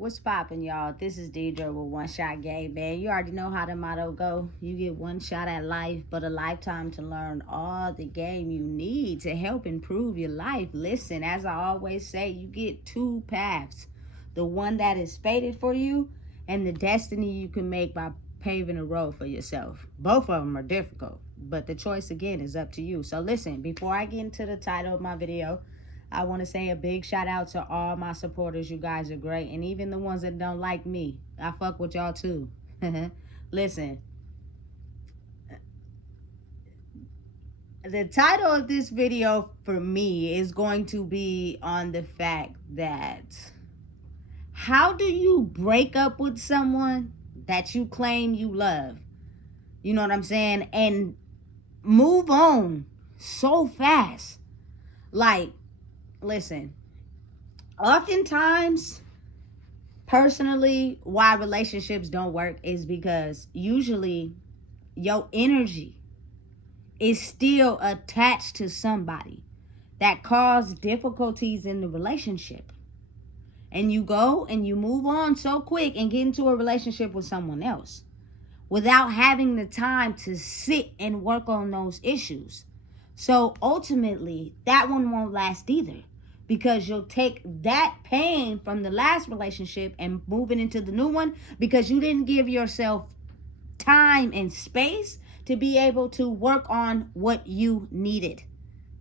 What's poppin', y'all? This is Deidre with One Shot Game, man. You already know how the motto go. You get one shot at life, but a lifetime to learn all the game you need to help improve your life. Listen, as I always say, you get two paths. The one that is fated for you and the destiny you can make by paving a road for yourself. Both of them are difficult, but the choice, again, is up to you. So listen, before I get into the title of my video, I want to say a big shout out to all my supporters. You guys are great. And even the ones that don't like me, I fuck with y'all too. Listen, the title of this video for me is going to be on the fact that how do you break up with someone that you claim you love? You know what I'm saying? And move on so fast. Like, listen, oftentimes, personally, why relationships don't work is because usually your energy is still attached to somebody that caused difficulties in the relationship. And you go and you move on so quick and get into a relationship with someone else without having the time to sit and work on those issues. So ultimately, that one won't last either, because you'll take that pain from the last relationship and move it into the new one because you didn't give yourself time and space to be able to work on what you needed,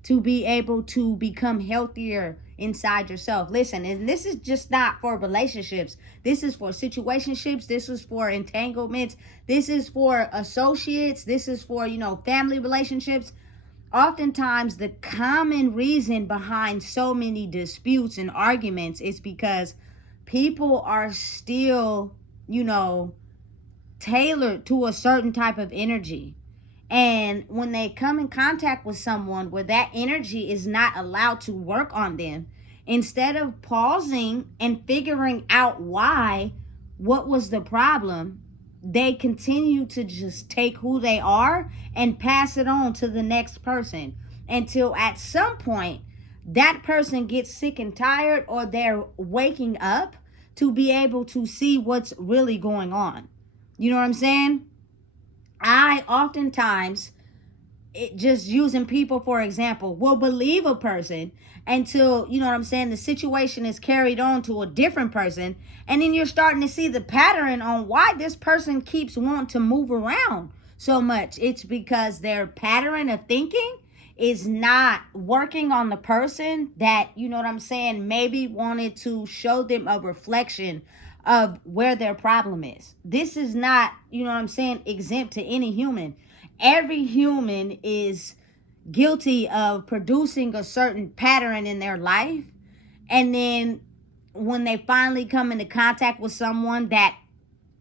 to be able to become healthier inside yourself. Listen, and this is just not for relationships. This is for situationships. This is for entanglements. This is for associates. This is for, family relationships. Oftentimes, the common reason behind so many disputes and arguments is because people are still, tailored to a certain type of energy. And when they come in contact with someone where that energy is not allowed to work on them, instead of pausing and figuring out what was the problem, they continue to just take who they are and pass it on to the next person until at some point that person gets sick and tired, or they're waking up to be able to see what's really going on. You know what I'm saying? I oftentimes, just using people for example, will believe a person until, the situation is carried on to a different person. And then you're starting to see the pattern on why this person keeps wanting to move around so much. It's because their pattern of thinking is not working on the person that, maybe wanted to show them a reflection of where their problem is. This is not, exempt to any human. Every human is guilty of producing a certain pattern in their life. And then when they finally come into contact with someone that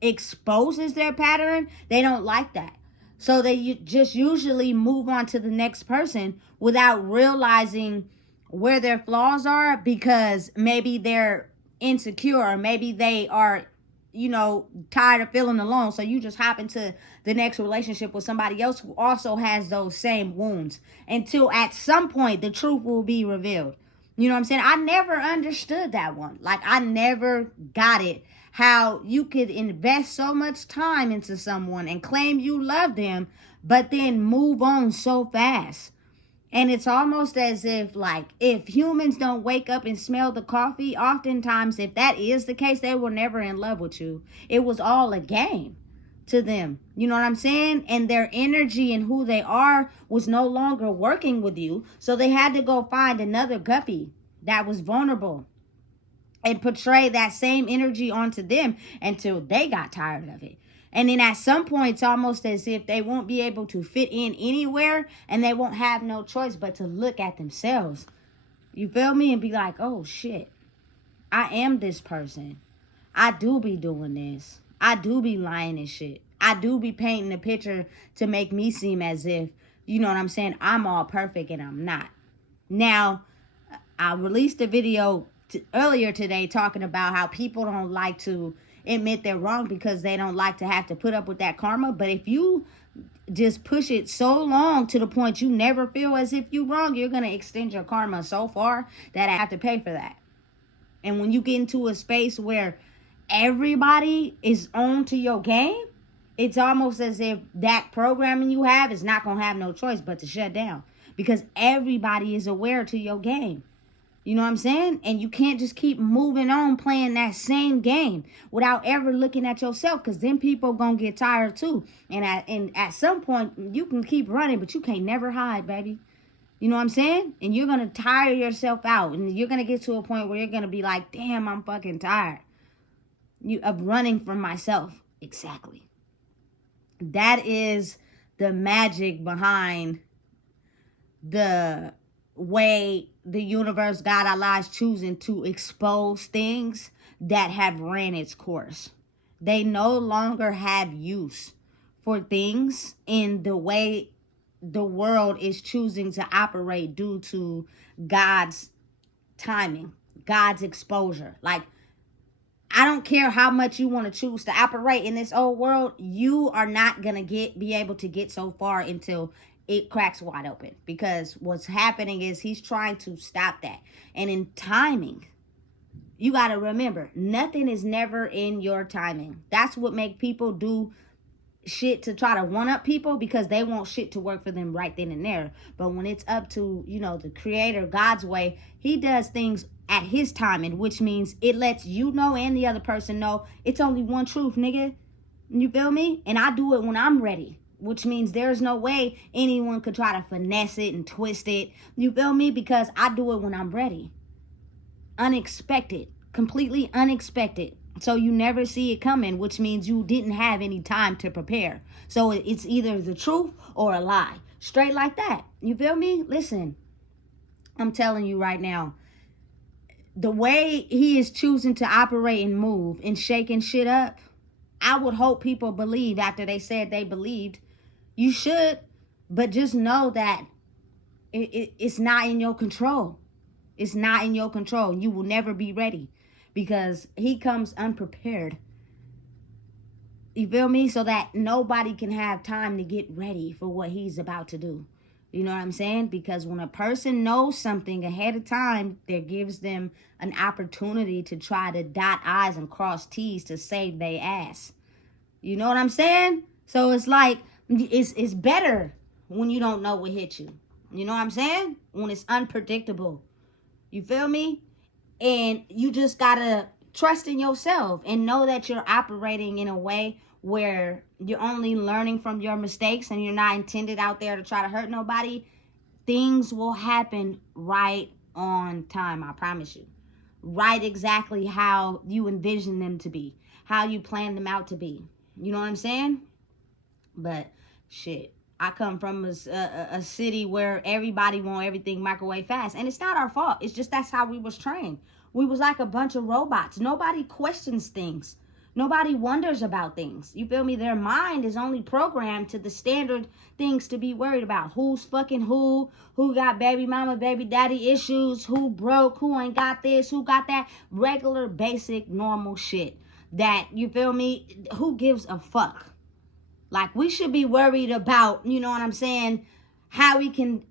exposes their pattern, they don't like that. So they just usually move on to the next person without realizing where their flaws are, because maybe they're insecure, or maybe they are tired of feeling alone. So you just hop into the next relationship with somebody else who also has those same wounds, until at some point the truth will be revealed. You know what I'm saying? I never understood that one. Like, I never got it. How you could invest so much time into someone and claim you love them, but then move on so fast. And it's almost as if, if humans don't wake up and smell the coffee, oftentimes, if that is the case, they were never in love with you. It was all a game to them. You know what I'm saying? And their energy and who they are was no longer working with you. So they had to go find another guppy that was vulnerable and portray that same energy onto them until they got tired of it. And then at some point, it's almost as if they won't be able to fit in anywhere, and they won't have no choice but to look at themselves. You feel me? And be like, oh shit, I am this person. I do be doing this. I do be lying and shit. I do be painting a picture to make me seem as if, I'm all perfect, and I'm not. Now, I released a video earlier today talking about how people don't like to admit they're wrong because they don't like to have to put up with that karma. But if you just push it so long to the point you never feel as if you're wrong, you're going to extend your karma so far that I have to pay for that. And when you get into a space where everybody is on to your game, it's almost as if that programming you have is not going to have no choice but to shut down, because everybody is aware to your game. You know what I'm saying? And you can't just keep moving on playing that same game without ever looking at yourself, because then people going to get tired too. And at some point, you can keep running, but you can't never hide, baby. You know what I'm saying? And you're going to tire yourself out. And you're going to get to a point where you're going to be like, damn, I'm fucking tired of running from myself. Exactly. That is the magic behind the way the universe, God, Allah is choosing to expose things that have ran its course. They no longer have use for things in the way the world is choosing to operate due to God's timing, God's exposure. Like, I don't care how much you want to choose to operate in this old world, you are not going to be able to get so far until it cracks wide open. Because what's happening is he's trying to stop that. And in timing, you got to remember, nothing is never in your timing. That's what make people do shit to try to one up people, because they want shit to work for them right then and there. But when it's up to, the creator, God's way, he does things at his timing, which means it lets you know and the other person know it's only one truth, nigga. You feel me? And I do it when I'm ready, which means there's no way anyone could try to finesse it and twist it. You feel me? Because I do it when I'm ready. Unexpected, completely unexpected. So you never see it coming, which means you didn't have any time to prepare. So it's either the truth or a lie. Straight like that. You feel me? Listen, I'm telling you right now, the way he is choosing to operate and move and shaking shit up, I would hope people believe after they said they believed. You should, but just know that it's not in your control. It's not in your control. You will never be ready, because he comes unprepared. You feel me? So that nobody can have time to get ready for what he's about to do. You know what I'm saying? Because when a person knows something ahead of time, that gives them an opportunity to try to dot I's and cross T's to save their ass. You know what I'm saying? So it's like, it's better when you don't know what hit you. You know what I'm saying? When it's unpredictable. You feel me? And you just gotta trust in yourself and know that you're operating in a way where you're only learning from your mistakes and you're not intended out there to try to hurt nobody. Things will happen right on time, I promise you. Right exactly how you envision them to be, how you plan them out to be. You know what I'm saying? But shit, I come from a city where everybody want everything microwave fast. And it's not our fault. It's just that's how we was trained. We was like a bunch of robots. Nobody questions things. Nobody wonders about things. You feel me? Their mind is only programmed to the standard things to be worried about. Who's fucking who got baby mama, baby daddy issues, who broke, who ain't got this, who got that. Regular, basic, normal shit. That, you feel me? Who gives a fuck? Like, we should be worried about, you know what I'm saying, how we can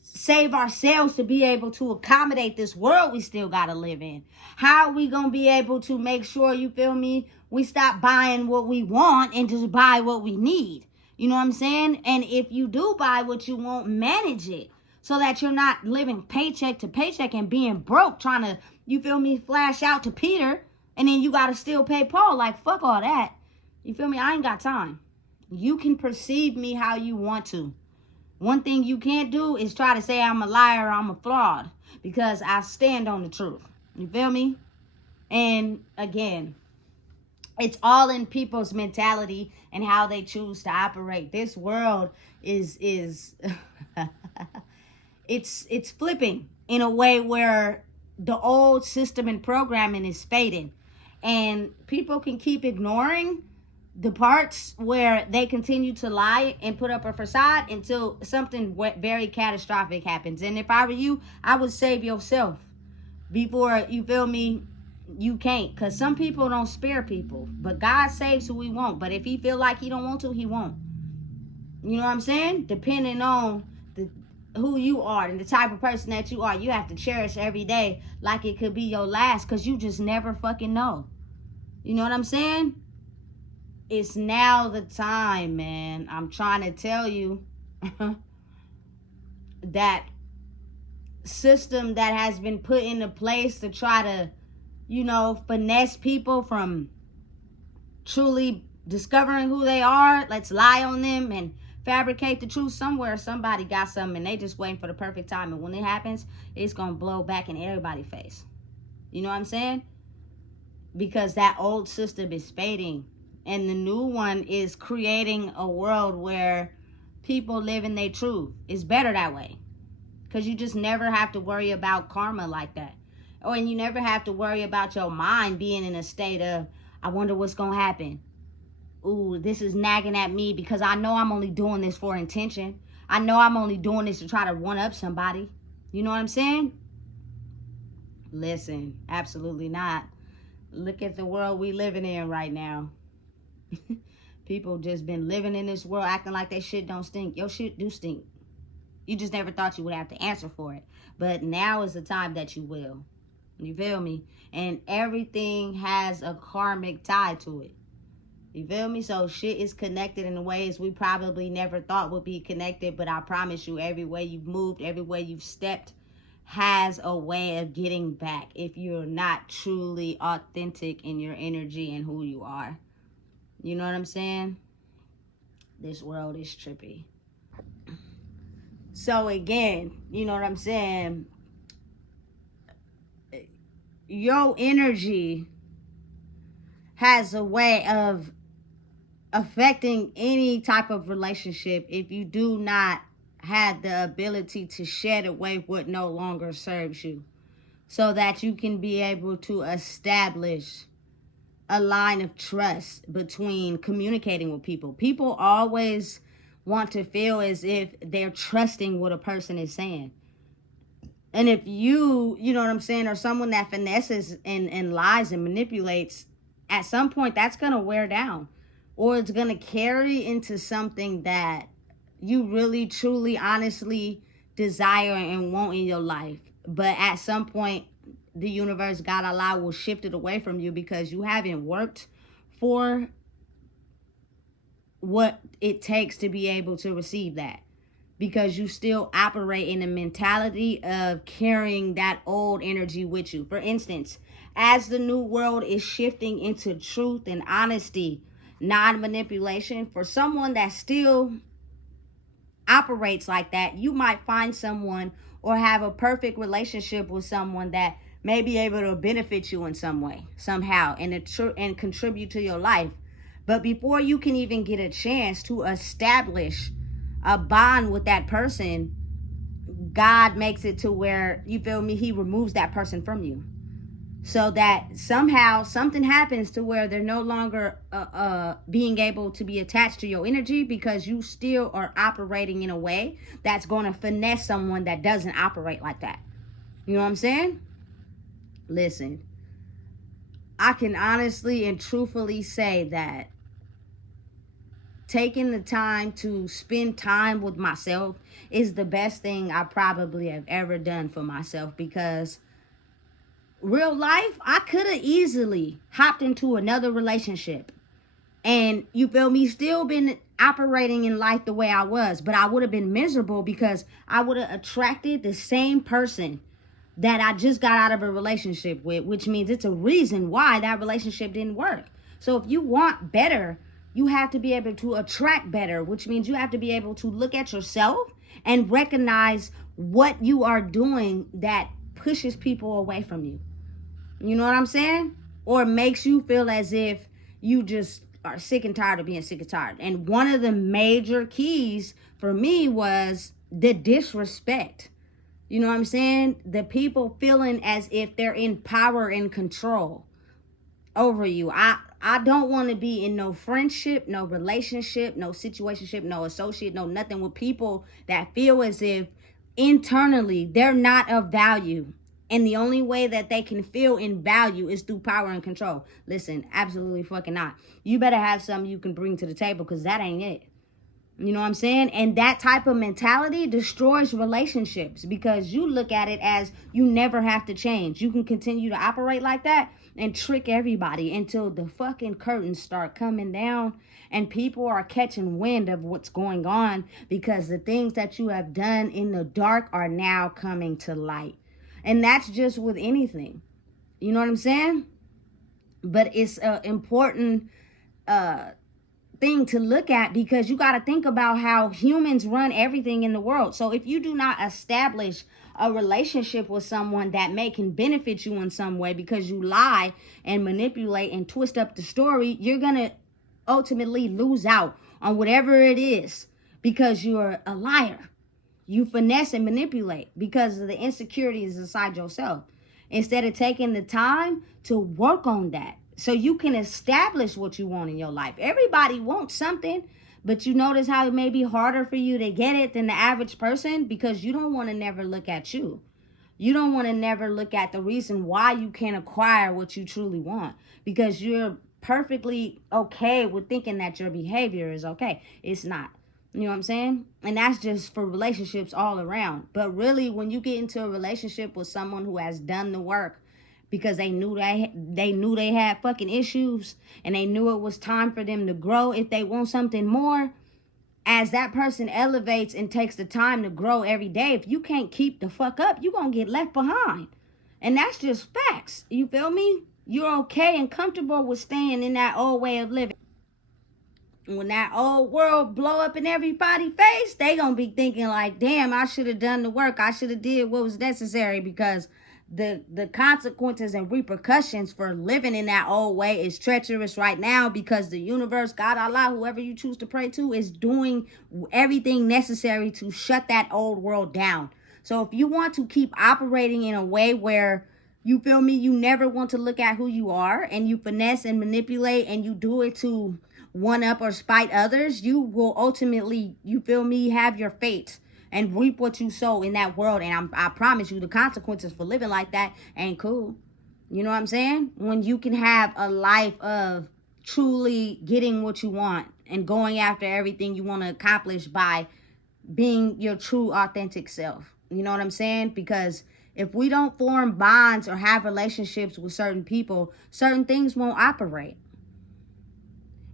save ourselves to be able to accommodate this world we still got to live in. How are we going to be able to make sure, you feel me, we stop buying what we want and just buy what we need. You know what I'm saying? And if you do buy what you want, manage it so that you're not living paycheck to paycheck and being broke, trying to, you feel me, flash out to Peter, and then you got to still pay Paul. Like, fuck all that. You feel me? I ain't got time. You can perceive me how you want to. One thing you can't do is try to say I'm a liar or I'm a fraud, because I stand on the truth. You feel me? And again, it's all in people's mentality and how they choose to operate. This world is it's flipping in a way where the old system and programming is fading, and people can keep ignoring the parts where they continue to lie and put up a facade until something very catastrophic happens. And if I were you, I would save yourself before, you feel me, you can't. Because some people don't spare people, but God saves who he won't. But if he feel like he don't want to, he won't. You know what I'm saying? Depending on who you are and the type of person that you are, you have to cherish every day like it could be your last, because you just never fucking know. You know what I'm saying? It's now the time, man. I'm trying to tell you that system that has been put into place to try to, finesse people from truly discovering who they are. Let's lie on them and fabricate the truth. Somewhere somebody got something and they just waiting for the perfect time, and when it happens, it's gonna blow back in everybody's face. You know what I'm saying? Because that old system is fading and the new one is creating a world where people live in their truth. It's better that way, because you just never have to worry about karma like that. And you never have to worry about your mind being in a state of, I wonder what's gonna happen. Ooh, this is nagging at me because I know I'm only doing this for intention. I know I'm only doing this to try to one up somebody. You know what I'm saying? Listen, absolutely not. Look at the world we living in right now. People just been living in this world acting like their shit don't stink. Your shit do stink. You just never thought you would have to answer for it. But now is the time that you will. You feel me? And everything has a karmic tie to it. You feel me? So shit is connected in ways we probably never thought would be connected. But I promise you, every way you've moved, every way you've stepped has a way of getting back if you're not truly authentic in your energy and who you are. You know what I'm saying? This world is trippy. So again, you know what I'm saying? Your energy has a way of affecting any type of relationship if you do not have the ability to shed away what no longer serves you, so that you can be able to establish a line of trust between communicating with people. People always want to feel as if they're trusting what a person is saying. And if you know what I'm saying, or someone that finesses and lies and manipulates, at some point that's going to wear down, or it's going to carry into something that you really, truly, honestly desire and want in your life. But at some point, the universe, God, Allah, will shift it away from you because you haven't worked for what it takes to be able to receive that. Because you still operate in a mentality of carrying that old energy with you. For instance, as the new world is shifting into truth and honesty, non-manipulation, for someone that still operates like that, you might find someone or have a perfect relationship with someone that may be able to benefit you in some way, somehow, and contribute to your life. But before you can even get a chance to establish a bond with that person, God makes it to where, you feel me, he removes that person from you, so that somehow something happens to where they're no longer being able to be attached to your energy, because you still are operating in a way that's going to finesse someone that doesn't operate like that. You know what I'm saying? Listen, I can honestly and truthfully say that taking the time to spend time with myself is the best thing I probably have ever done for myself, because real life, I could have easily hopped into another relationship and, you feel me, still been operating in life the way I was, but I would have been miserable because I would have attracted the same person that I just got out of a relationship with, which means it's a reason why that relationship didn't work. So if you want better, you have to be able to attract better, which means you have to be able to look at yourself and recognize what you are doing that pushes people away from you. You know what I'm saying? Or makes you feel as if you just are sick and tired of being sick and tired. And one of the major keys for me was the disrespect. You know what I'm saying? The people feeling as if they're in power and control over you. I don't want to be in no friendship, no relationship, no situationship, no associate, no nothing with people that feel as if internally they're not of value. And the only way that they can feel in value is through power and control. Listen, absolutely fucking not. You better have something you can bring to the table, because that ain't it. You know what I'm saying? And that type of mentality destroys relationships because you look at it as you never have to change. You can continue to operate like that and trick everybody until the fucking curtains start coming down and people are catching wind of what's going on because the things that you have done in the dark are now coming to light. And that's just with anything. You know what I'm saying? But it's an important thing to look at because you got to think about how humans run everything in the world. So if you do not establish a relationship with someone that can benefit you in some way because you lie and manipulate and twist up the story, you're going to ultimately lose out on whatever it is because you're a liar. You finesse and manipulate because of the insecurities inside yourself instead of taking the time to work on that so you can establish what you want in your life. Everybody wants something, but you notice how it may be harder for you to get it than the average person because you don't want to never look at you. You don't want to never look at the reason why you can't acquire what you truly want because you're perfectly okay with thinking that your behavior is okay. It's not. You know what I'm saying? And that's just for relationships all around. But really, when you get into a relationship with someone who has done the work because they knew they had fucking issues and they knew it was time for them to grow if they want something more, as that person elevates and takes the time to grow every day, if you can't keep the fuck up, you're going to get left behind. And that's just facts. You feel me? You're okay and comfortable with staying in that old way of living. When that old world blow up in everybody's face, they gonna be thinking like, damn, I should have done the work. I should have did what was necessary because the consequences and repercussions for living in that old way is treacherous right now because the universe, God, Allah, whoever you choose to pray to, is doing everything necessary to shut that old world down. So if you want to keep operating in a way where you feel me, you never want to look at who you are and you finesse and manipulate and you do it to one up or spite others, you will ultimately, you feel me, have your fate and reap what you sow in that world. And I promise you the consequences for living like that ain't cool. You know what I'm saying? When you can have a life of truly getting what you want and going after everything you want to accomplish by being your true authentic self. You know what I'm saying? Because if we don't form bonds or have relationships with certain people, certain things won't operate.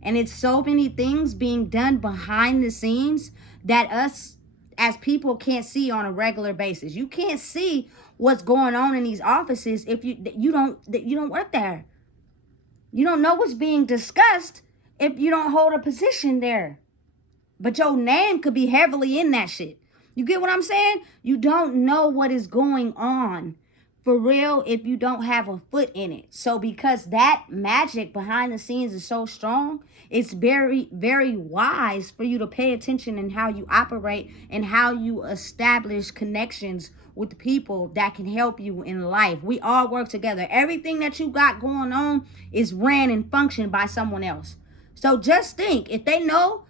And it's so many things being done behind the scenes that us as people can't see on a regular basis. You can't see what's going on in these offices if you don't work there. You don't know what's being discussed if you don't hold a position there. But your name could be heavily in that shit. You get what I'm saying? You don't know what is going on for real if you don't have a foot in it. So because that magic behind the scenes is so strong, it's very, very wise for you to pay attention in how you operate and how you establish connections with people that can help you in life. We all work together. Everything that you got going on is ran and functioned by someone else. So just think, if they know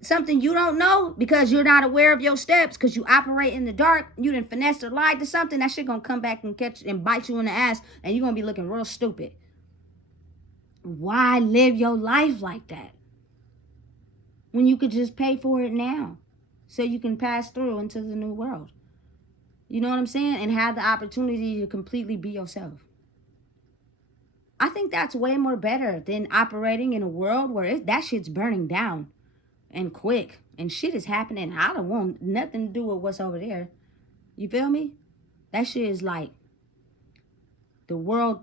something you don't know because you're not aware of your steps because you operate in the dark, you done finessed or lied to something, that shit gonna come back and catch and bite you in the ass and you're gonna be looking real stupid. Why live your life like that when you could just pay for it now so you can pass through into the new world? You know what I'm saying? And have the opportunity to completely be yourself. I think that's way more better than operating in a world where that shit's burning down and quick and shit is happening. I don't want nothing to do with what's over there. You feel me? That shit is like the World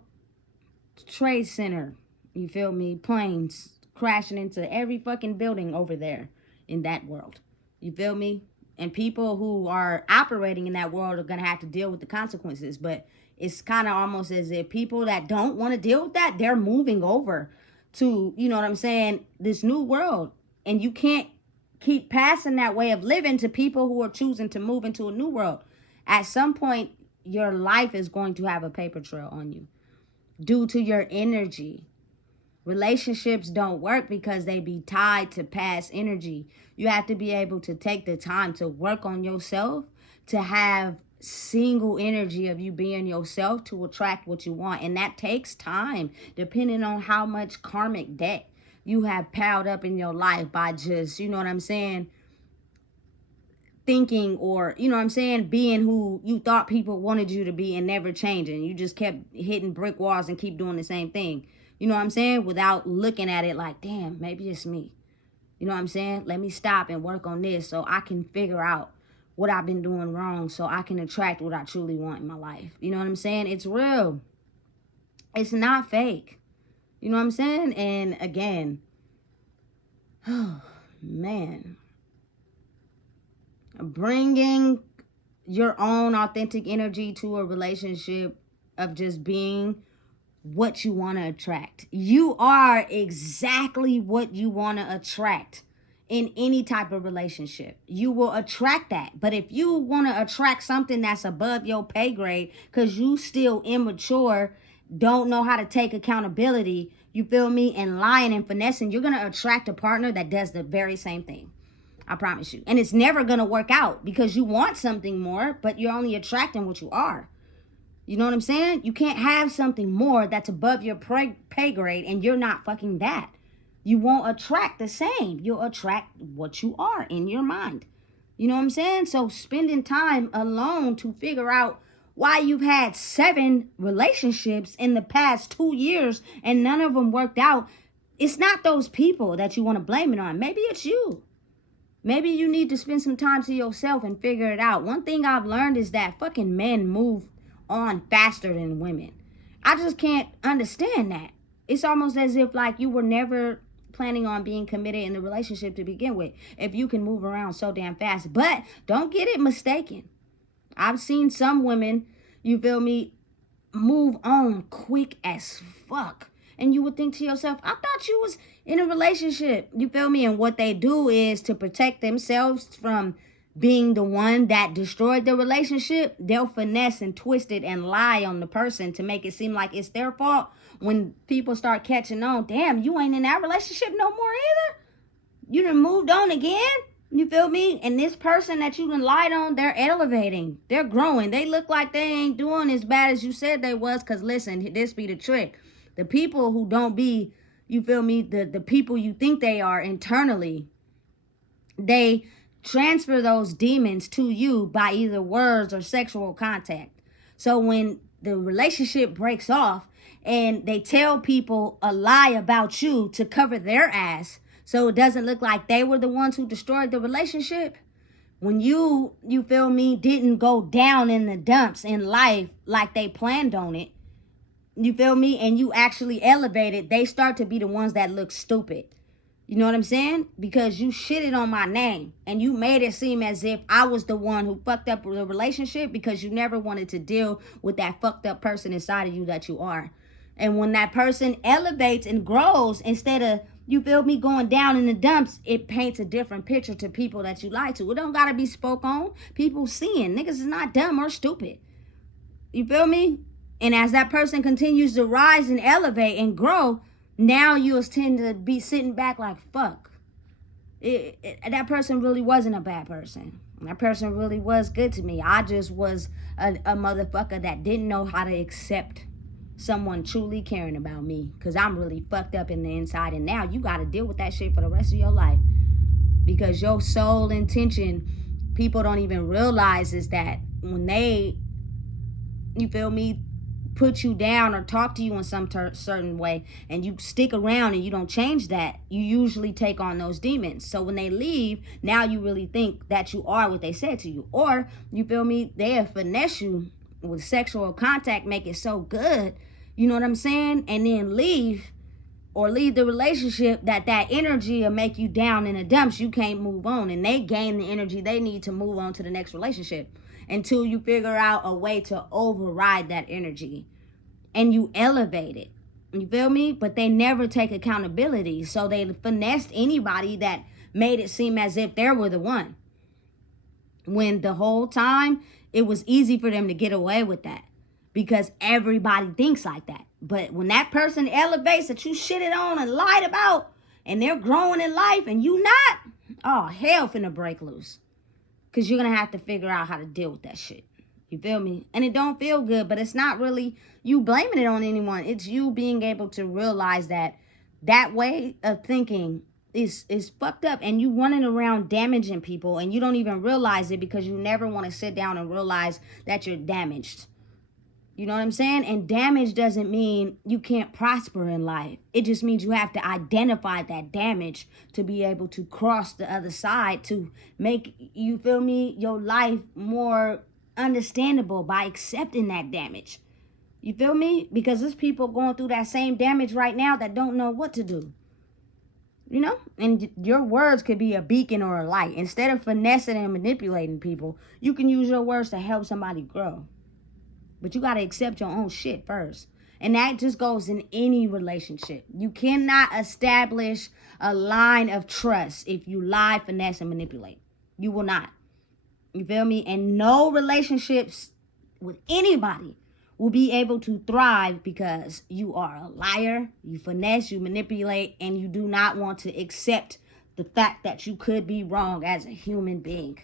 Trade Center. You feel me? Planes crashing into every fucking building over there in that world. You feel me? And people who are operating in that world are going to have to deal with the consequences. But it's kind of almost as if people that don't want to deal with that, they're moving over to, you know what I'm saying, this new world. And you can't keep passing that way of living to people who are choosing to move into a new world. At some point, your life is going to have a paper trail on you due to your energy. Relationships don't work because they be tied to past energy. You have to be able to take the time to work on yourself, to have single energy of you being yourself to attract what you want. And that takes time, depending on how much karmic debt you have piled up in your life by just, you know what I'm saying, thinking, or, you know what I'm saying, being who you thought people wanted you to be and never changing. You just kept hitting brick walls and keep doing the same thing. You know what I'm saying? Without looking at it like, damn, maybe it's me. You know what I'm saying? Let me stop and work on this so I can figure out what I've been doing wrong so I can attract what I truly want in my life. You know what I'm saying? It's real. It's not fake. You know what I'm saying? And again, oh, man. Bringing your own authentic energy to a relationship of just being what you want to attract. You are exactly what you want to attract in any type of relationship. You will attract that. But if you want to attract something that's above your pay grade because you still immature, don't know how to take accountability, you feel me, and lying and finessing, you're going to attract a partner that does the very same thing. I promise you. And it's never going to work out because you want something more, but you're only attracting what you are. You know what I'm saying? You can't have something more that's above your pay grade and you're not fucking that. You won't attract the same. You'll attract what you are in your mind. You know what I'm saying? So spending time alone to figure out why you've had 7 relationships in the past 2 years and none of them worked out. It's not those people that you want to blame it on. Maybe it's you. Maybe you need to spend some time to yourself and figure it out. One thing I've learned is that fucking men move on faster than women. I just can't understand that. It's almost as if like you were never planning on being committed in the relationship to begin with, if you can move around so damn fast. But don't get it mistaken. I've seen some women, you feel me, move on quick as fuck. And you would think to yourself, I thought you was in a relationship. You feel me? And what they do is to protect themselves from being the one that destroyed the relationship, they'll finesse and twist it and lie on the person to make it seem like it's their fault. When people start catching on, damn, you ain't in that relationship no more either. You done moved on again. You feel me? And this person that you done lied on, they're elevating. They're growing. They look like they ain't doing as bad as you said they was. Because listen, this be the trick. The people who don't be, you feel me, the people you think they are internally, they transfer those demons to you by either words or sexual contact. So when the relationship breaks off and they tell people a lie about you to cover their ass so it doesn't look like they were the ones who destroyed the relationship, when you feel me, didn't go down in the dumps in life like they planned on it, you feel me, and you actually elevated, they start to be the ones that look stupid. You know what I'm saying? Because you shitted on my name and you made it seem as if I was the one who fucked up the relationship because you never wanted to deal with that fucked up person inside of you that you are. And when that person elevates and grows, instead of, you feel me, going down in the dumps, it paints a different picture to people that you lie to. It don't gotta be spoke on. People seeing. Niggas is not dumb or stupid. You feel me? And as that person continues to rise and elevate and grow, now you'll tend to be sitting back like, fuck. That person really wasn't a bad person. That person really was good to me. I just was a motherfucker that didn't know how to accept someone truly caring about me. Because I'm really fucked up in the inside. And now you got to deal with that shit for the rest of your life. Because your sole intention, people don't even realize, is that when they, you feel me, put you down or talk to you in some certain way and you stick around and you don't change that, you usually take on those demons. So when they leave, now you really think that you are what they said to you. Or, you feel me, they'll finesse you with sexual contact, make it so good, you know what I'm saying, and then leave the relationship, that energy will make you down in the dumps. You can't move on, and they gain the energy they need to move on to the next relationship until you figure out a way to override that energy and you elevate it. You feel me? But they never take accountability. So they finessed anybody that made it seem as if they were the one, when the whole time it was easy for them to get away with that because everybody thinks like that. But when that person elevates that you shitted on and lied about and they're growing in life and you not, oh, hell finna break loose. Because you're going to have to figure out how to deal with that shit. You feel me? And it don't feel good, but it's not really you blaming it on anyone. It's you being able to realize that that way of thinking is fucked up, and you running around damaging people and you don't even realize it because you never want to sit down and realize that you're damaged. You know what I'm saying? And damage doesn't mean you can't prosper in life. It just means you have to identify that damage to be able to cross the other side, to make, you feel me, your life more understandable by accepting that damage. You feel me? Because there's people going through that same damage right now that don't know what to do. You know? And your words could be a beacon or a light. Instead of finessing and manipulating people, you can use your words to help somebody grow. But you got to accept your own shit first. And that just goes in any relationship. You cannot establish a line of trust if you lie, finesse, and manipulate. You will not. You feel me? And no relationships with anybody will be able to thrive because you are a liar, you finesse, you manipulate, and you do not want to accept the fact that you could be wrong as a human being.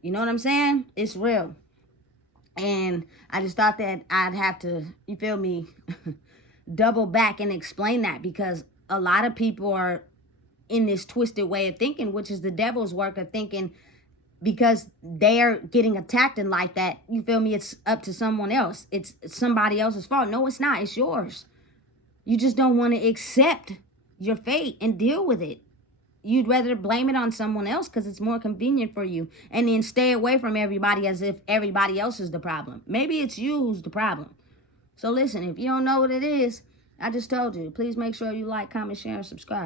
You know what I'm saying? It's real. And I just thought that I'd have to, you feel me, double back and explain that, because a lot of people are in this twisted way of thinking, which is the devil's work of thinking because they're getting attacked in life that, you feel me, it's up to someone else. It's somebody else's fault. No, it's not. It's yours. You just don't want to accept your fate and deal with it. You'd rather blame it on someone else because it's more convenient for you, and then stay away from everybody as if everybody else is the problem. Maybe it's you who's the problem. So listen, if you don't know what it is, I just told you. Please make sure you like, comment, share, and subscribe.